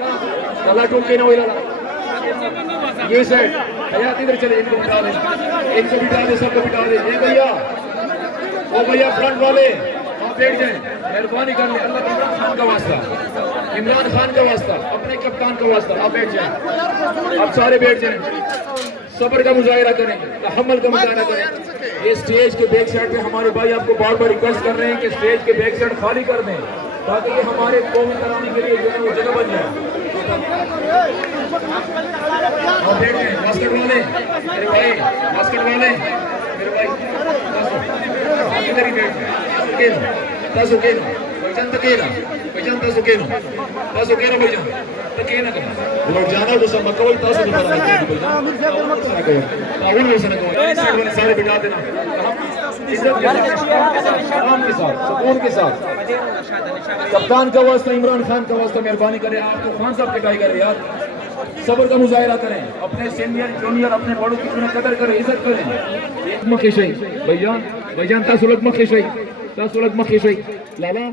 اللہ ٹوکے نہ ہوئی لالا یہ سائڈ حیات ادھر چلے ان کو بٹھا دیں ان کو بٹھا دیں سب کو بٹھا دیں یہ بھیا وہ بھیا فرنٹ والے آپ بیٹھ جائیں مہربانی کر لیں اللہ عمران خان کا واسطہ عمران خان کا واسطہ اپنے کپتان کا واسطہ آپ بیٹھ جائیں آپ سارے بیٹھ جائیں صبر کا مظاہرہ کریں تحمل کا مظاہرہ کریں یہ سٹیج کے بیک سائڈ پہ ہمارے بھائی آپ کو بار بار ریکویسٹ کر رہے ہیں کہ سٹیج کے بیک سائڈ خالی کر دیں تاکہ یہ ہمارے قومی ترانے کے لیے جو ہے وہ جگہ بن جائے آپ بیٹھ جائیں باسکٹ والے میرے بھائی باسکٹ والے میرے بھائی ادھر ہی بیٹھ جائیں تاسو کینو بھجن تکینا بھجن تاسو کینو بھجن تکینا کرنا لوگ جانا تو سب مکوئی تاسو تو بڑھنا کرنا تعاون ہو سکتا سارے بٹھا دینا عزت کے ساتھ آرام کے ساتھ سکون کے ساتھ کپتان کا واسطہ عمران خان کا واسطہ مہربانی کریں آپ کو خان صاحب پٹائی کریں یار صبر کا مظاہرہ کریں اپنے سینئر جونیئر اپنے بڑوں کی قدر کریں عزت کریں مخیشی بھائی جان تاسو لگ مخیشی لالا